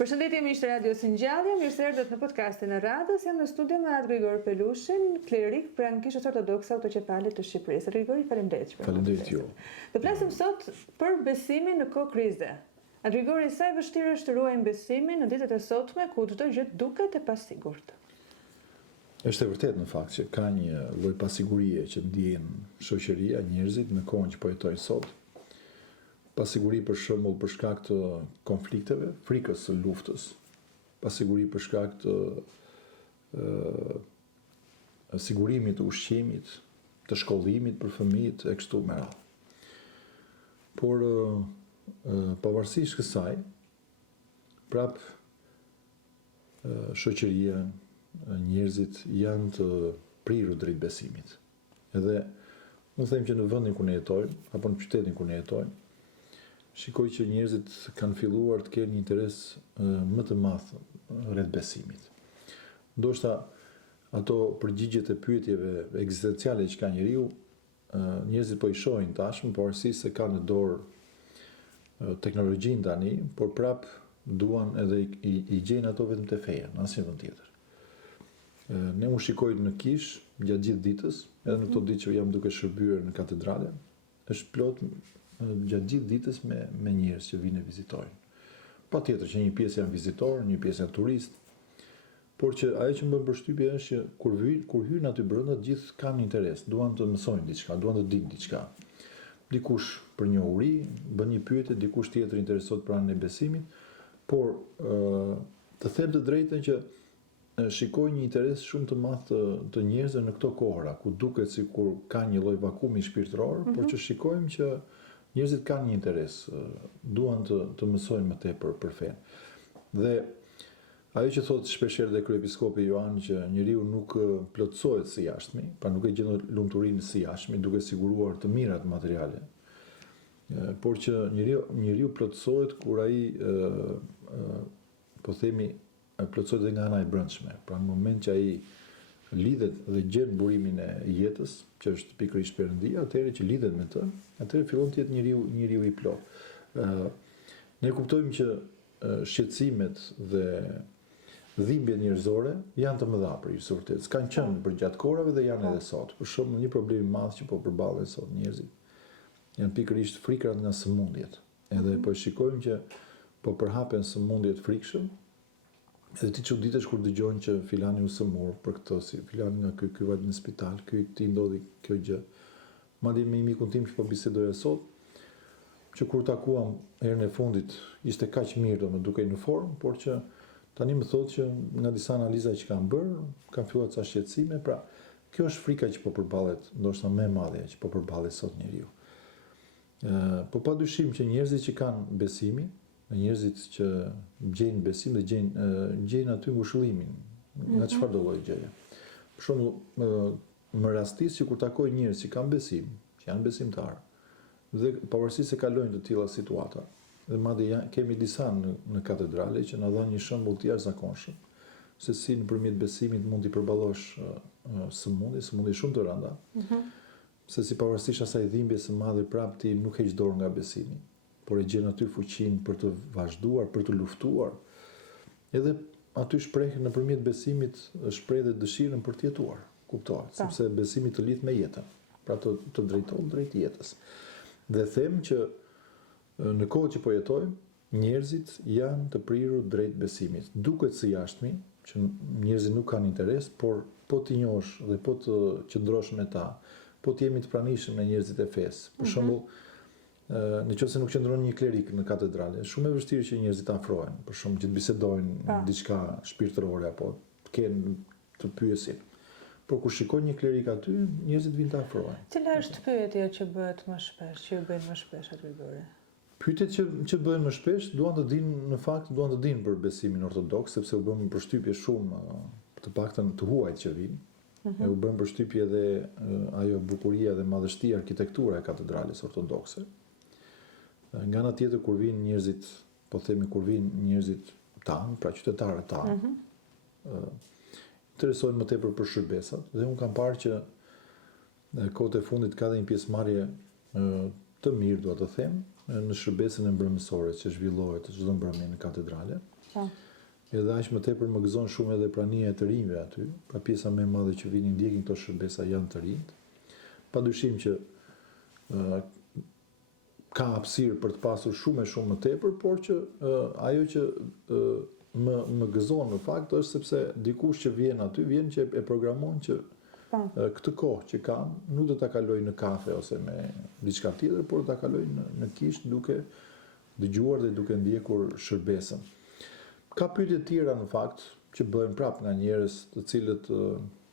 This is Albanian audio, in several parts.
Përshëndetje miq të radios Ngjallje, mirë se erdhët në podcastin e radhës. Jam në studio me atë Grigor Pelushin, klerik pranë Kishës Ortodokse Autoqefalit të Shqipërisë. Grigori, faleminderit për Faleminderit ju. Do flasim sot për besimin në kohë krize. Grigori, sa e vështirë është të ruajmë besimin në ditët e sotme ku çdo gjë duket e pasigurt? Është e vërtetë në fakt që ka një lloj pasigurie që ndjen shoqëria, njerëzit në kohën që po jetojnë sot. Pasiguri për shembull për shkak të konflikteve, frikës së luftës, pasiguri për shkak të sigurimit të ushqimit, të shkollimit për fëmijët e kështu me radhë. Por pavarësisht kësaj, prap shoqëria, njerëzit janë të prirur drejt besimit. Edhe unë them që në vendin ku ne jetojmë, apo në qytetin ku ne jetojmë, shikoj që njerëzit kanë filluar të kenë një interes më të madh rreth besimit. Ndoshta ato përgjigjet e pyetjeve ekzistenciale që ka njeriu, njerëzit po i shohin tashmë, por si se kanë në dorë teknologjinë tani, por prap duan edhe i gjejnë ato vetëm te feja, në asnjë vend tjetër. Ne u shikoj në Kish gjatë gjithë ditës, edhe në këto ditë që jam duke shërbyer në katedrale, është plot gjatë gjithë ditës me njerëz që vinë e vizitojnë. Patjetër që një pjesë janë vizitorë, një pjesë janë turistë, por që ajo që më bën përshtypje është që kur hyn aty brenda të gjithë kanë interes, duan të mësojnë diçka, duan të dinë diçka. Dikush për njohuri bën një pyetje, dikush tjetër interesohet për anën e besimit, por të them të drejtën që shikoj një interes shumë të madh të njerëzve në këto kohëra, ku duket sikur ka një lloj vakumi shpirtëror, por që shikojmë që njerëzit kanë një interes, duan të mësojnë më tepër për fenë. Dhe ajo që thotë shpeshherë dhe kryepiskopi Joan që njeriu nuk plotësohet së jashtmi, pra nuk e gjen lumturinë së jashtmi duke siguruar të mirat materiale. Por që njeriu plotësohet kur ai po themi plotësohet dhe nga ana e brendshme. Pra në moment që ai lidhet dhe gjen burimin e jetës, që është pikërisht Perëndia, atëherë që lidhet me të, atëherë fillon të jetë njeriu i plot. Ne kuptojmë që shqetësimet dhe dhimbjet njerëzore janë të mëdha për së vërtetë. S'kan qenë për gjatë kohërave dhe janë edhe sot. Për shembull, një problem i madh që po përballen sot njerëzit janë pikërisht frikrat nga sëmundjet. Edhe po shikojmë që po përhapen sëmundjet frikshëm. Edhe ti çuditesh kur dëgjon që filani u sëmur për këtë, si filani nga ky vajt në spital, ti ndodhi kjo gjë. Madje me mikun tim që po bisedoja sot, që kur takuam herën e fundit, ishte kaq mirë do më dukej në formë, por që tani më thotë që nga disa analiza që kanë bërë, kanë filluar ca shqetësime, pra kjo është frika që po përballet, ndoshta më e madhe që po përballet sot njeriu. Po padyshim që njerëzit që kanë besimin, njerëzit që gjejnë besim dhe gjejnë aty ngushëllimin nga çfarë do lloj gjëje. Për shembull, më rastis që kur takoj njerëz që kanë besim, që janë besimtarë, dhe pavarësisht se kalojnë të tilla situata, dhe madje kemi disa në katedrale që na dhanë një shembull të jashtëzakonshëm, se si nëpërmjet besimit mund t'i përballosh sëmundje shumë të rënda, se si pavarësisht asaj dhimbjes së madhe prap ti nuk heq dorë nga besimi, por e gjen aty fuqinë për të vazhduar, për të luftuar. Edhe aty shpreh nëpërmjet besimit, shpreh dhe dëshirën për të jetuar, kuptohet, sepse besimi të lidh me jetën, pra të drejton drejt jetës. Dhe them që në kohë që po jetojmë, njerëzit janë të prirur drejt besimit. Duket së jashtmi që njerëzit nuk kanë interes, por po t'i njohësh dhe po të qëndrosh me ta, po të jemi të pranishëm me njerëzit e fesë. Për shembull, nëse nuk qëndron një klerik në katedrale, shumë e vështirë që njerëzit të afrohen, për shembull që të bisedojnë diçka shpirtërore apo të kenë të pyesin. Por kur shikon një klerik aty, njerëzit vinë të afrohen. Cila është pyetja që bëhet më shpesh, që ju bëjnë më shpesh aty Grigori? Pyetjet që bëhen më shpesh duan të dinë për besimin ortodoks, sepse u bën përshtypje shumë, të paktën të huajt që vinë. U bën përshtypje edhe ajo bukuria dhe madhështia arkitektura e katedrales ortodokse. Nga ana tjetër kur vinë njerëzit, po themi kur vinë njerëzit tanë, pra qytetarët tanë, interesohen më tepër për shërbesat, dhe unë kam parë që kohët e fundit ka dhe një pjesëmarrje të mirë, dua të them, në shërbesën e mbrëmësore që zhvillohet çdo mbrëmje në katedrale. Edhe aq më tepër më gëzon shumë edhe prania e të rinjve aty, pra pjesa më e madhe që vinin ndjekin këto shërbesa janë të rinjt. Padyshim që ka hapësirë për të pasur shumë më tepër, por që ajo që më gëzon në fakt është sepse dikush që vjen aty, vjen që e programon që këtë kohë që kam, nuk do ta kaloj në kafe ose me diçka tjetër, por do ta kaloj në kish duke dëgjuar dhe duke ndjekur shërbesën. Ka pyetje të tjera në fakt që bëhen prap nga njerëz të cilët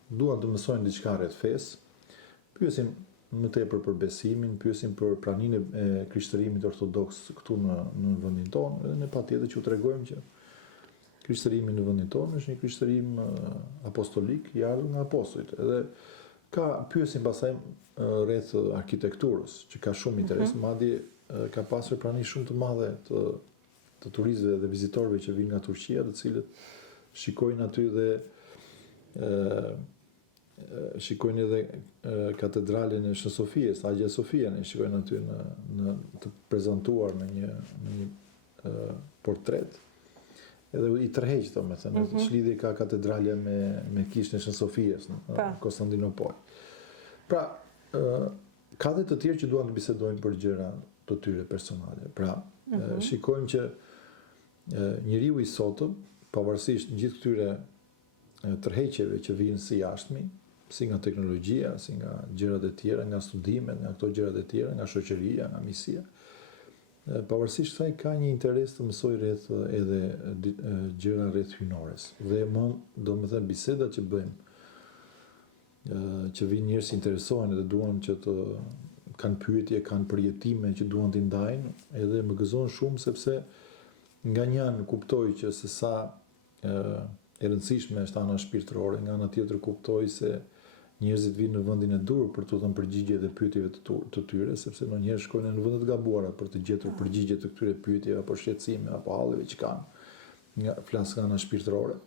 duan të mësojnë diçka rreth fesë. Pyesin më tepër për besimin, pyesin për praninë e krishtërimit ortodoks këtu në vendin tonë, dhe ne patjetër që u tregojmë që krishtërimi në vendin tonë është një krishtërim apostolik i ardhur nga apostujt. Edhe pyesin pastaj rreth arkitekturës, që ka shumë interes, madje ka pasur prani shumë të madhe të turistëve dhe vizitorëve që vinë nga Turqia, të cilët shikojnë aty dhe shikojnë edhe katedralen e Shën Sofijës, Hagia Sofia, ne shikojnë aty në të prezantuar në një portret. Edhe i tërheq, domethënë, ç'lidhje ka katedralja me kishën e Shën Sofijës në Konstantinopol. Pra, ka dhe të tjerë që duan të bisedojnë për gjëra të tyre personale. Pra, shikojmë që njeriu i sotëm, pavarësisht gjithë këtyre tërheqjeve që vijnë si jashtëmi, si nga teknologjia, si nga gjërat e tjera, nga studimet, nga këto gjërat e tjera, nga shoqëria, nga misia, pavarësisht kësaj ka një interes të mësoj rreth edhe gjëra rreth hynores. Dhe domethënë bisedat që bëjmë, që vinë njerëz interesohen dhe duan që të kanë pyetje, kanë përjetime që duan t'i ndajnë, edhe më gëzon shumë sepse nga një anë kuptoj që se sa e rëndësishme është ana shpirtërore, nga ana tjetër kuptoj se njerëzit vinë në vendin e dur për të dhënë përgjigje dhe pyetjeve të tyre, sepse ndonjëherë shkojnë në vende të gabuara për të gjetur përgjigje të këtyre pyetjeve apo shqetësime apo halleve që kanë, flas nga ana shpirtërore.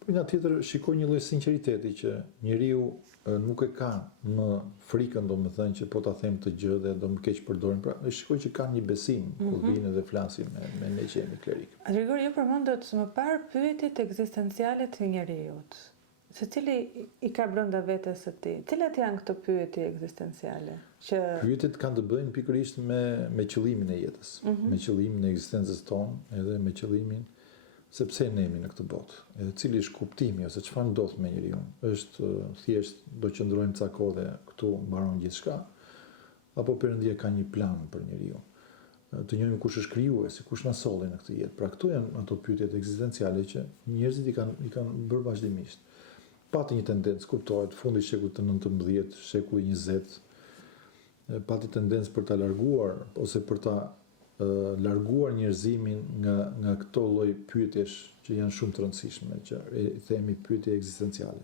Por nga tjetër shikoj një lloj sinqeriteti që njeriu nuk e ka më frikën, domethënë që po ta them të gjë dhe do më keq përdorin. Pra, shikoj që kanë një besim kur vinë dhe flasin me ne që jemi klerik. Grigori, ju përmendët më parë pyetjet ekzistenciale të njeriut. Secili i ka brenda vetes së tij. Cilat janë këto pyetje ekzistenciale? Pyetjet kanë të bëjnë pikërisht me qëllimin e jetës, me qëllimin e ekzistencës tonë, edhe me qëllimin se pse ne jemi në këtë botë, edhe cili është kuptimi ose çfarë ndodh me njeriu. Është thjesht do qëndrojmë ca kohë dhe këtu mbaron gjithçka, apo Perëndia ka një plan për njeriu. Të njohim kush është krijuesi, kush na solli në këtë jetë. Pra këtu janë ato pyetjet ekzistenciale që njerëzit i kanë bërë vazhdimisht. Pati një tendencë, kuptohet, fundi i shekullit të 19, shekulli 20, pati tendencë për ta larguar ose për ta larguar njerëzimin nga këto lloj pyetjesh që janë shumë të rëndësishme, që i themi pyetje ekzistenciale.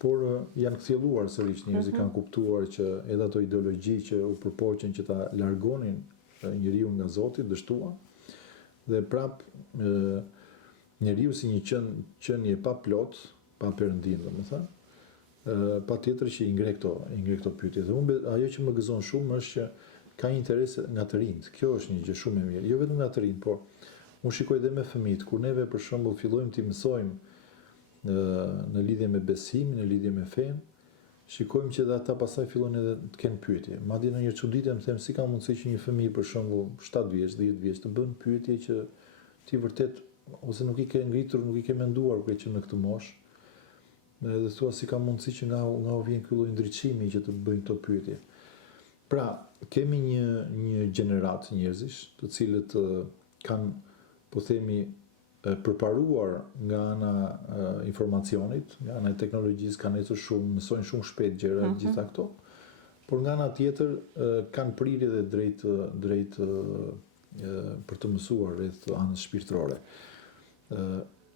Por janë kthjelluar sërish, njerëzit kanë kuptuar që edhe ato ideologji që u përpoqen që ta largonin njeriu nga Zoti, dështuan, dhe prap njeriu si një qenie pa plot, pa Perëndin, domethënë, patjetër që i ngre këto pyetje. Dhe ajo që më gëzon shumë është që ka interes nga të rinjt. Kjo është një gjë shumë e mirë. Jo vetëm nga të rinjt, por unë shikoj dhe me fëmijët, kur neve për shembull fillojmë t'i mësojmë në lidhje me besimin, në lidhje me fenë, shikojmë që dhe ata pastaj fillojnë edhe të kenë pyetje. Madje ndonjëherë çuditem, them si ka mundësi që një fëmijë për shembull 7 vjeç, 10 vjeç të bën pyetje që ti vërtet ose nuk i ke ngritur, nuk i ke menduar kur që në këtë moshë. Dhe thua si ka mundësi që nga u vjen ky lloj ndriçimi që të bëjnë këto pyetje. Pra, kemi një gjenerat njerëzish, të cilët kanë, po themi, përparuar nga ana informacionit, nga ana e teknologjisë, kanë ecur shumë, mësojnë shumë shpejt gjëra, gjitha këto, por nga ana tjetër kanë prirje dhe drejt për të mësuar rreth anës shpirtërore.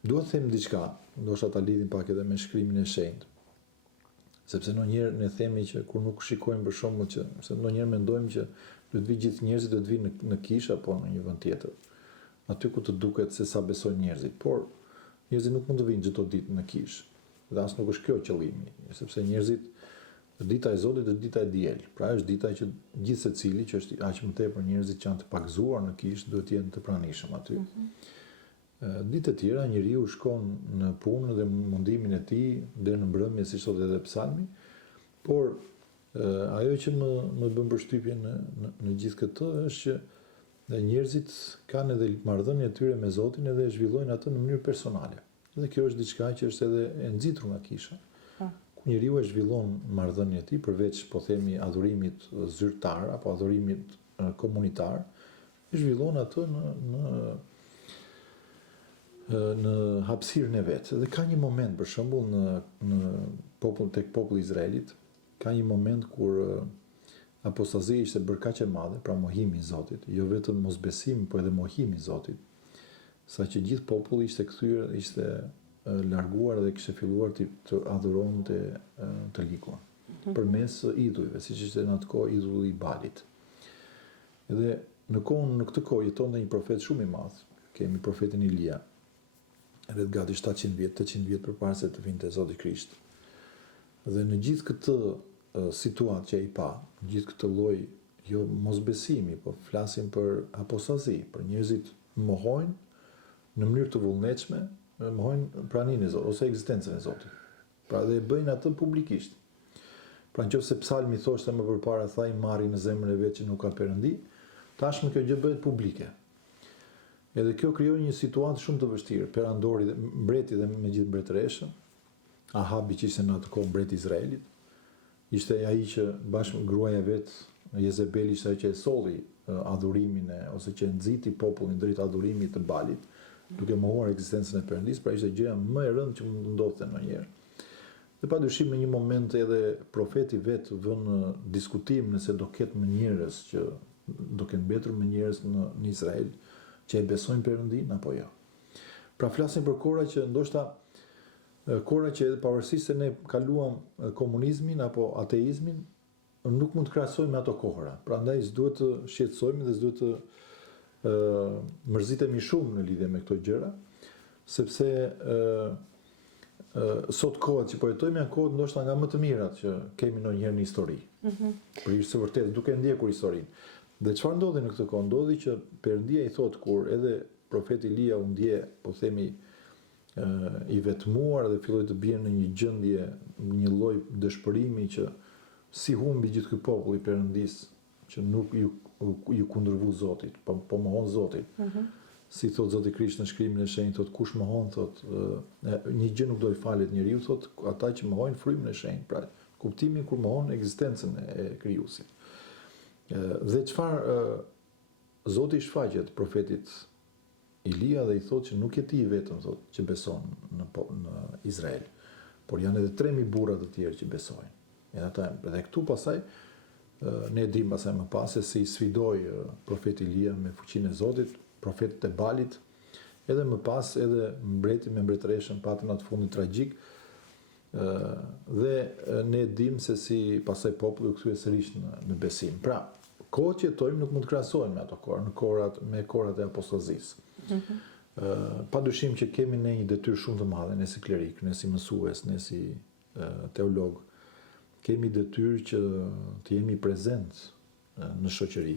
Duhet të them diçka, ndoshta ta lidhim pak edhe me shkrimin e shenjtë. Sepse ndonjëherë ne themi që kur nuk shikojmë për shembull që se ndonjëherë mendojmë që do të vi gjithë njerëzit do të vinë në kish apo në një vend tjetër. Aty ku të duket se sa besojnë njerëzit, por njerëzit nuk mund të vinë çdo ditë në kish. Dhe as nuk është kjo qëllimi, sepse njerëzit dita e Zotit është dita e diel. Pra është dita që gjithë secili që është aq më tepër njerëzit që janë të pagzuar në kish duhet të jenë të pranishëm aty. Ditë të tjera njeriu shkon në punë dhe mundimin e tij deri në mbrëmje, siç thotë edhe Psalmi, por ajo që më bën përshtypje në gjithë këtë është që njerëzit kanë edhe marrëdhënie të tyre me Zotin edhe zhvillojnë atë në mënyrë personale. Dhe kjo është diçka që është edhe e nxitur nga Kisha. Ku njeriu e zhvillon marrëdhënien e tij përveç, po themi, adhurimit zyrtar apo adhurimit komunitar, e zhvillon atë në hapësirën e vet. Dhe ka një moment, për shembull, tek populli i Izraelit, ka një moment kur apostazia ishte bërë kaq e madhe, pra mohimi i Zotit, jo vetëm mosbesimi, por edhe mohimi i Zotit, saqë gjithë populli ishte kthyer, ishte larguar dhe kishte filluar të adhuronte të ligun, përmes idhujve, siç ishte në atë kohë idhulli i Balit. Edhe në këtë kohë jetonte një profet shumë i madh, kemi profetin Ilia, rreth gati 700 vjet, 800 vjet përpara se të vinte Zoti Krisht. Dhe në gjithë këtë situatë që ai pa, në gjithë këtë lloj jo mosbesimi, po flasim për apostazi, për njerëzit mohojnë në mënyrë të vullnetshme, mohojnë praninë e Zotit ose ekzistencën e Zotit. Pra dhe e bëjnë atë publikisht. Pra nëse Psalmi thoshte më përpara, tha, i marri në zemrën e vet që nuk ka perëndi, tashmë kjo gjë bëhet publike. Edhe kjo krijoi një situatë shumë të vështirë. Perandori dhe mbreti dhe me gjithë mbretëreshën, Ahabi që ishte në atë kohë mbreti i Izraelit, ishte ai që bashkë gruaja vet, Jezebeli, ishte ai që e solli adhurimin ose që nxiti popullin drejt adhurimit të Balit, duke mohuar ekzistencën e Perëndis, pra ishte gjëja më e rëndë që mund të ndodhte ndonjëherë. Dhe padyshim në një moment edhe profeti vet vën në diskutim nëse do ketë më njerëz që do kenë mbetur më njerëz në Izrael që e besojnë Perëndin apo jo. Pra flasim për kohra që ndoshta kohra që edhe pavarësisht se ne kaluam komunizmin apo ateizmin, nuk mund të krahasojmë me ato kohra. Prandaj s'duhet të shqetësohemi dhe s'duhet të mërzitemi shumë në lidhje me këto gjëra, sepse sot kohët që po jetojmë janë kohët ndoshta nga më të mirat që kemi ndonjëherë në histori. Për së vërtetë duke ndjekur historinë. Dhe çfarë ndodhi në këtë kohë? Ndodhi që Perëndia i thot kur edhe profeti Ilia u ndje, po themi, i vetmuar dhe filloi të bie në një gjendje, një lloj dëshpërimi që si humbi gjithë ky popull i Perëndis që nuk ju kundërvu Zotit, po mohon Zotin. Si thot Zoti Krisht në shkrimin e shenjtë, thot kush mohon, thot një gjë nuk do i falet njeriu, thot ata që mohojnë frymën e shenjtë, pra kuptimin kur mohon ekzistencën e krijuesit. Dhe çfarë Zoti i shfaqet profetit Ilia dhe i thotë që nuk je ti vetëm, thotë, që beson në Izrael, por janë edhe 3000 burra të tjerë që besojnë. Edhe këtu pasaj ne dim pasaj më pas se si sfidoi profeti Ilia me fuqinë e Zotit, profetët e Balit, edhe më pas edhe mbreti me mbretëreshën patën atë fundin tragjik, dhe ne dim se si pasaj populli u kthye sërish në besim. Pra, kohët që jetojmë nuk mund të krahasohen me ato kohra, me kohrat e apostazisë. Padyshim që kemi ne një detyrë shumë të madhe, ne si klerik, ne si mësues, ne si teolog, kemi detyrë që të jemi prezent në shoqëri,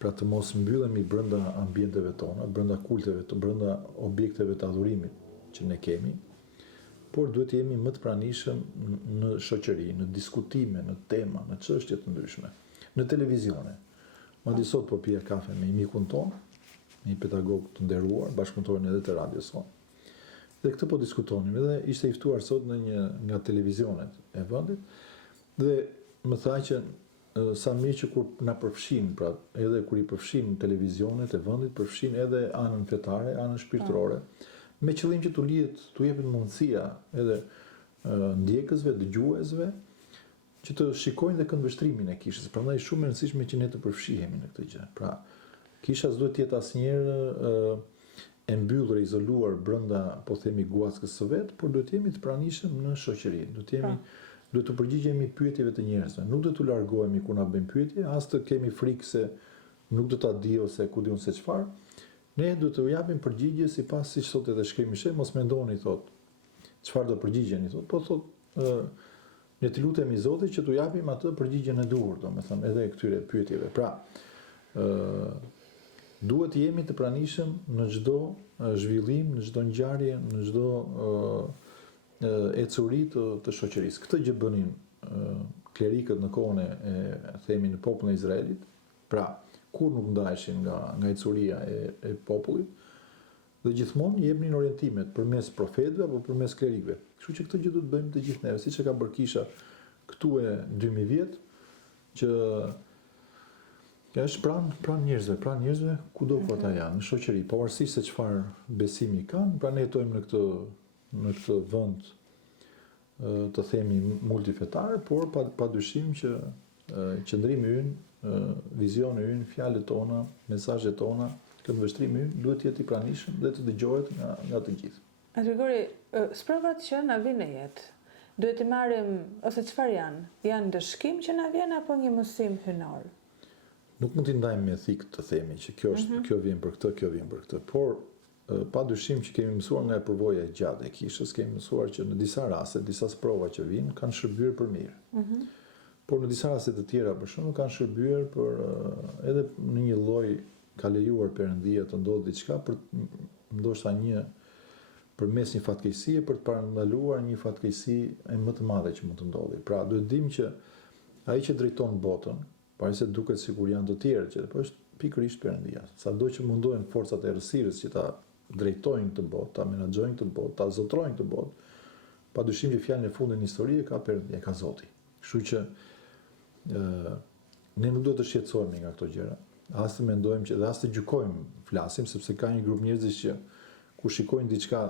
pra të mos mbyllemi brenda ambienteve tona, brenda kulteve, brenda objekteve të adhurimit që ne kemi, por duhet të jemi më të pranishëm në shoqëri, në diskutime, në tema, në çështje të ndryshme, në televizione. Madje sot po pija kafe me mikun ton, një pedagog të nderuar, bashkëpunëtorin edhe të radios son. Dhe këtë po diskutonim, edhe ishte i ftuar sot në një nga televizionet e vendit, dhe më tha që sa mirë që kur na përfshin, pra edhe kur i përfshin televizionet e vendit, përfshin edhe anën fetare, anën shpirtërore, me qëllim që t'u jepin mundësia edhe ndjekësve, dëgjuesve, që të shikojnë dhe këndvështrimin e kishës. Prandaj shumë e rëndësishme që ne të përfshihemi në këtë gjë. Pra, kisha s'duhet të jetë asnjëherë e mbyllur, e izoluar brenda, po themi, guackës së vet, por duhet të jemi të pranishëm në shoqëri. Duhet të përgjigjemi pyetjeve të njerëzve. Nuk duhet të largohemi kur na bëjnë pyetje, as të kemi frikë se nuk do ta di ose ku diun se çfarë. Ne duhet të japim përgjigje sipas siç thotë edhe shkrimi i mos mendoni, thotë, çfarë do përgjigjeni, thotë, po thotë, ne të lutemi Zotit që t'u japim atë përgjigjen e duhur, domethënë edhe këtyre pyetjeve. Pra, duhet të jemi të pranishëm në çdo zhvillim, në çdo ngjarje, në çdo ecuri të shoqërisë. Këtë gjë bënin klerikët në kohën themi në popullin e Izraelit. Pra, kur nuk ndaheshin nga ecuria e popullit, dhe gjithmonë jepnin orientimet përmes profetëve apo përmes klerikëve. Kështu që këtë gjë do të bëjmë të gjithë neve, siç e ka bërë Kisha këtu e 2000 vjet, që është pranë njerëzve kudo ku ata janë, në shoqëri, pavarësisht se çfarë besimi kanë, pra ne jetojmë në këtë vend të themi multifetar, por padyshim që qëndrimi ynë, vizioni ynë, fjalët tona, mesazhet tona, këndvështrimi ynë duhet të jetë i pranishëm dhe të dëgjohet nga të gjithë. Grigori, sprovat që na vijnë në jetë, duhet të marrim ose çfarë janë? Janë dëshkim që na vjen apo një mësim hynor? Nuk mund t'i ndajmë me thikë të themi që kjo vjen për këtë, kjo vjen për këtë, por padyshim që kemi mësuar nga përvoja e gjatë e Kishës, kemi mësuar që në disa raste, disa sprova që vinë kanë shërbyer për mirë. Por në disa raste të tjera për shembull kanë shërbyer për edhe në një lloj ka lejuar Perëndia të ndodhë diçka për ndoshta përmes një fatkeqësie për të parandaluar një fatkeqësi më të madhe që mund të ndodhi. Pra duhet dimë që ai që drejton botën, pari se duket sikur janë të tjerë që po është pikërisht Perëndia. Sado që mundohen forcat e errësirës që ta drejtojnë këtë botë, ta menaxhojnë këtë botë, ta zotrojnë këtë botë, padyshim që fjalën e fundit në histori ka Perëndia, ka Zoti. Kështu që ne nuk do të shqetësohemi nga këto gjëra. As të mendojmë që dhe as të gjykojmë, flasim, sepse ka një grup njerëzish që ku shikojnë diçka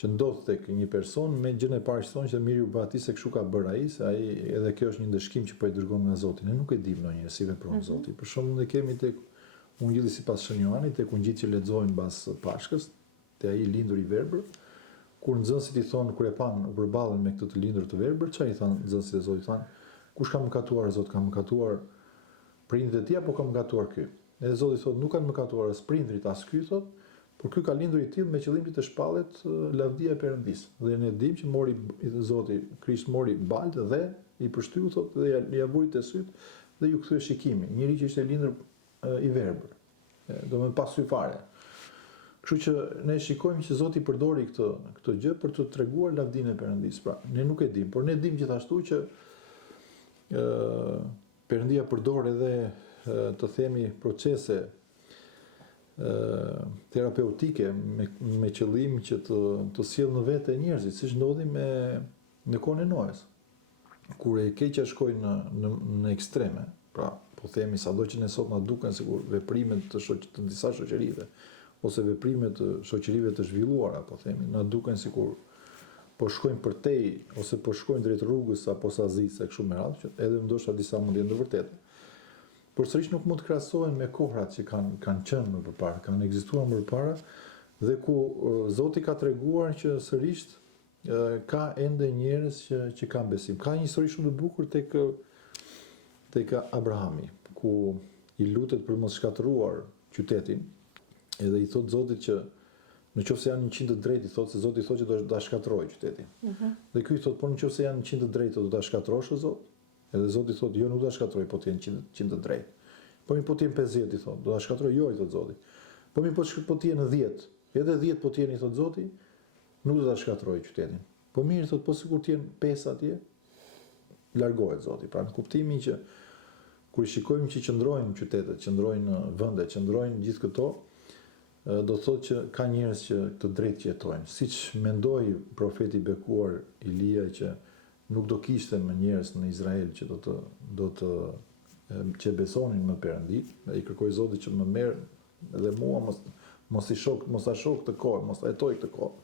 që ndodh tek një person, me gjën e parë që thonë që mirë u bë atij se kështu ka bërë ai, se ai edhe kjo është një ndëshkim që po e dërgon nga Zoti. Ne nuk e dimë ndonjëherë si vepron Zoti. Për shembull ne kemi tek Ungjilli sipas Shën Johanit, tek ungjillit që lexojmë mbas Pashkës, te ai lindur i verbër, kur nxënësit i thonë kur e pan u përballen me këtë të lindur të verbër, çfarë i thanë nxënësit e Zotit? Thanë, kush ka mëkatuar Zot, ka mëkatuar prindrit e tij apo ka mëkatuar ky? Edhe Zoti thotë, nuk kanë mëkatuar as prindrit as ky, thotë, por ky ka lindur i tillë me qëllimin të shpallet lavdia e Perëndisë. Dhe ne dimë që mori Zoti Krisht mori balt dhe i përshtyu thotë dhe ja vuri te syt dhe ju kthye shikimin. Njëri që ishte lindur i verbër. Do më pas sy fare. Kështu që ne shikojmë që Zoti përdori këtë gjë për të treguar lavdinë e Perëndisë. Pra, ne nuk e dimë, por ne dimë gjithashtu që Perëndia përdor edhe të themi procese terapeutike me qëllim që të sjellë në vete njerëzit, siç ndodhi në kohën e Noës. Kur e keqja shkoi në ekstreme, pra po themi sado që ne sot na duken sikur veprimet të disa shoqërive ose veprimet të shoqërive të zhvilluara, po themi, na duken sikur po shkojnë përtej ose po shkojnë drejt rrugës apostazisë kështu me radhë, që edhe ndoshta disa mund të jenë të vërtetë. Por sërish nuk mund të krahasohen me kohrat që kanë qenë më përpara, kanë ekzistuar më përpara dhe ku Zoti ka treguar që sërish ka ende njerëz që kanë besim. Ka një histori shumë të bukur tek Abrahami, ku i lutet për mos shkatëruar qytetin, edhe i thot Zotit që në qoftë se janë 100 të drejtë, i thot se Zoti thotë që do ta shkatërrojë qytetin. Dhe ky i thot, por në qoftë se janë 100 të drejtë, do ta shkatërrosh o Zot? Edhe Zoti thotë, jo, nuk do ta shkatërroj, po të jenë 100 të drejtë. Po mi po të jenë 50, i thot, do ta shkatërroj, jo, i thot Zoti. Po mi po të jenë 10, edhe 10 po të jenë, i thot Zoti, nuk do ta shkatërroj qytetin. Po mirë, thot, po sikur të jenë 5 atje, largohet Zoti. Pra në kuptimin që kur shikojmë që qëndrojnë qytetet, qëndrojnë vendet, qëndrojnë gjithë këto, do thotë që ka njerëz që të drejtë që jetojnë. Siç mendoi profeti bekuar Ilia që nuk do kishte më njerëz në Izrael që që besonin në Perëndi, dhe i kërkoi Zotit që më merr edhe mua mos ta shoh këtë kohë, mos ta jetoj këtë kohë.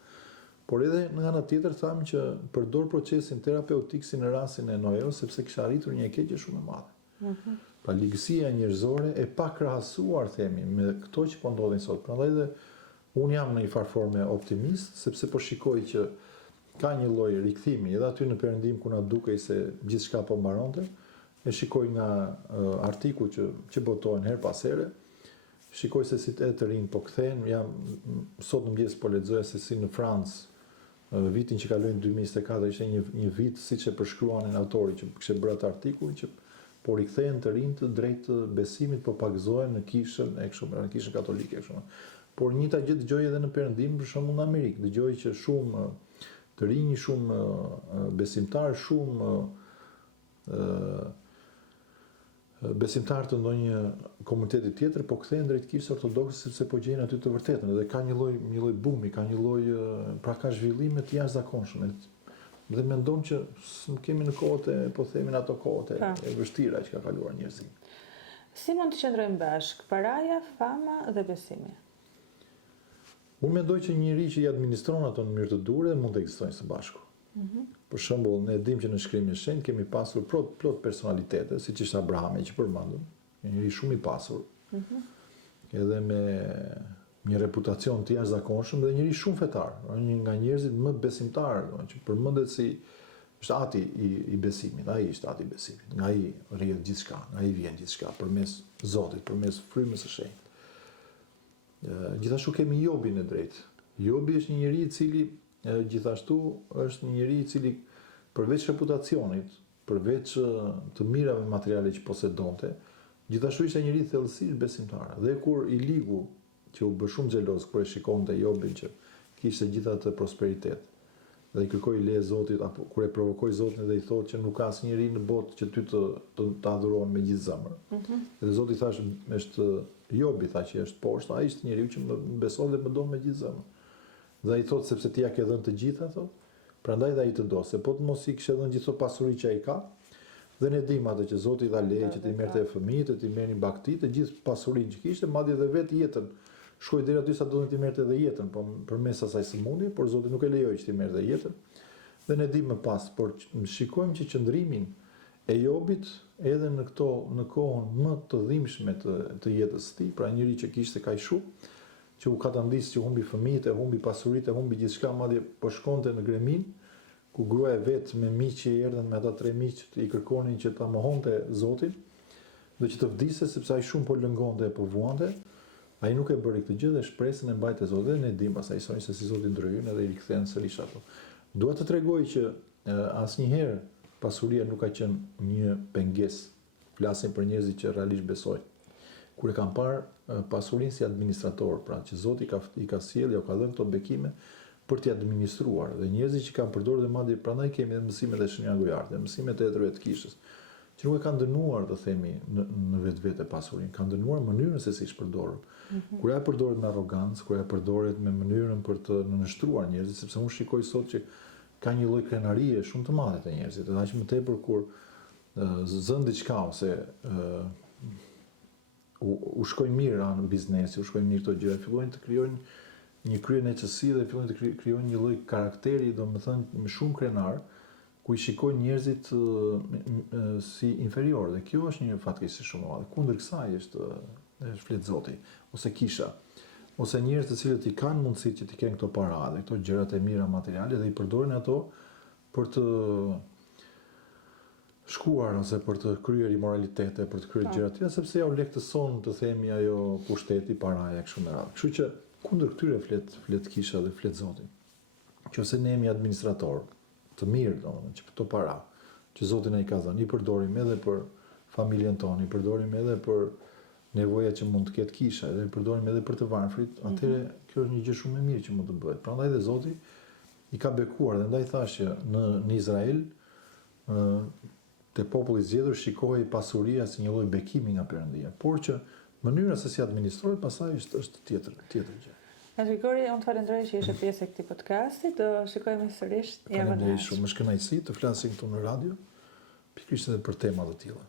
Por edhe në ana tjetër thamë që përdor procesin terapeutik si në rastin e Noeut, sepse kishte arritur një keqje shumë e madhe. Pa ligësia njerëzore e pa krahasuar themi me këto që po ndodhin sot. Prandaj dhe unë jam në një farë forme optimist, sepse po shikoj që ka një lloj rikthimi edhe aty në Perëndim ku na dukej se gjithçka po mbaronte. E shikoj nga artikuj që botohen her pas here. Shikoj se si të rinj po kthehen. Jam sot në mëngjes po lexoja se si në Francë vitin që kaloi 2024 ishte një vit siç e përshkruanin autori që kishte bërë atë artikull që po rikthehen të rinj të drejt besimit, po pagëzohen në kishën e kështu, në kishën katolike kështu. Por njëta gjë dëgjoj edhe në Perëndim, për shembull në Amerikë, dëgjoj që shumë të rinj, shumë besimtar, shumë besimtar të ndonjë komuniteti tjetër, po kthehen drejt Kishës Ortodokse sepse po gjejnë aty të vërtetën, dhe ka një lloj bumi, ka një lloj ka zhvillime të jashtëzakonshme. Dhe mendon që nuk kemi në kohët e, po themi në ato kohët e vështira që ka kaluar njerëzimi. Si mund të qëndrojmë bashkë paraja, fama dhe besimi? Unë mendoj që njëri që i administron ato në mënyrë të durë mund të ekzistojnë së bashku. Për shembull, ne dim që në Shkrimin e Shenjtë kemi pasur plot personalitete, siç ishte Abrahami që përmendëm, një njeri shumë i pasur, edhe me një reputacion të jashtëzakonshëm dhe njëri shumë fetar, një nga njerëzit më besimtarë, që përmendet si është ati i besimit, ai është ati i besimit, nga ai rrihet gjithçka, nga ai vjen gjithçka përmes Zotit, përmes frymës së shenjtë. Gjithashtu kemi Jobin e drejtë. Jobi është një njeri i cili gjithashtu është një njeri i cili përveç reputacionit, përveç të mirave materiale që posedonte, gjithashtu ishte njeri thellësisht besimtar. Dhe kur i ligu që u bë shumë xheloz kur e shikonte Jobin që kishte gjithatë prosperitet, dhe i kërkoi leje Zotit, apo kur e provokoi Zotin dhe i thotë që nuk ka asnjëri në botë që ty të adhurohen me gjithë zemër. Dhe Zoti thash, është Jobi tha që është poshtë, ai është njeriu që më beson dhe më do me gjithë zemër. Dhe ai thotë sepse ti ja ke dhënë të gjitha, thotë, prandaj dhe ai të do, se po të mos i kishte dhënë gjithë pasurinë që ai ka, dhe ne dim atë që Zoti i dha leje që ti merrte fëmijët, ti merrni bagtit, të gjithë pasurinë që kishte, madje edhe vetë jetën. Shkoi deri aty sa do të merrte edhe jetën, po përmes asaj sëmundje, por Zoti nuk e lejoi që ti merrte jetën. Dhe ne dim më pas, por shikojmë që qëndrimin e Jobit edhe në kohën më të dhimbshme të jetës së tij, pra njëri që kishte kaq shumë, që u katandis që humbi fëmijët, humbi pasuritë, humbi gjithçka, madje po shkonte në gremin, ku gruaja vet me miq që erdhën me ata 3 miq i kërkonin që ta mohonte Zotin, dhe që të vdiste sepse ai shumë po lëngonte e po vuante. Ai nuk e bëri këtë gjë dhe shpresën e mbajtë Zotit, dhe ne dim pastaj se si Zoti ndryhyn edhe i rikthehen sërish ato. Dua të tregoj që asnjëherë pasuria nuk ka qenë një pengesë. Flasim për njerëzit që realisht besojnë. Kur e kam parë pasurinë si administrator, pra që Zoti i ka sjellë, ka dhënë këto bekime për t'i administruar, dhe njerëzit që kanë përdorur dhe madje prandaj kemi edhe mësimet e Shënia Gojarte, mësimet e etërve të kishës, që nuk e kanë dënuar, të themi, në vetvete pasurinë, kanë dënuar mënyrën se si shpërdorur. Kur e përdoret me arrogancë, kur e përdoret me mënyrën për të nënshtruar njerëzit, sepse unë shikoj sot që ka një lloj krenarie shumë të madhe te njerëzit, edhe aq më tepër kur zën diçka ose u shkojnë mirë në biznesi, u shkojnë mirë këto gjëra, fillojnë të krijojnë një kryenecësi dhe fillojnë të krijojnë një lloj karakteri, domethënë me shumë krenar, ku i shikojnë njerëzit si inferior, dhe kjo është një fatkeqësi shumë e madhe. Kundër kësaj është flet Zoti, ose kisha, ose njerëz të cilët i kanë mundësitë që të kenë këto para dhe këto gjërat e mira materiale dhe i përdorin ato për të shkuar ose për të kryer immoralitete, për të kryer gjëra të tjera, sepse ja u lehtëson të themi ajo pushteti, paraja kështu me radhë. Kështu që kundër këtyre flet kisha dhe flet Zoti. Nëse ne jemi administrator të mirë, domethënë që këto para që Zoti na i ka dhënë, i përdorim edhe për familjen tonë, i përdorim edhe për nevojat që mund të ketë kisha, edhe i përdorim edhe për të varfrit, atëherë kjo është një gjë shumë e mirë që mund të bëhet. Prandaj dhe Zoti i ka bekuar, dhe ndaj thashë në Izrael te populli i zgjedhur shikohej pasuria si një lloj bekimi nga Perëndia, por që mënyra se si administrohet pastaj është tjetër gjë. Grigori, unë të falenderoj që ishe pjesë e këtij podcasti, do shikojmë sërish javën e ardhshme. Shumë, është kënaqësi të flasim këtu në radio, pikërisht edhe për tema të tilla.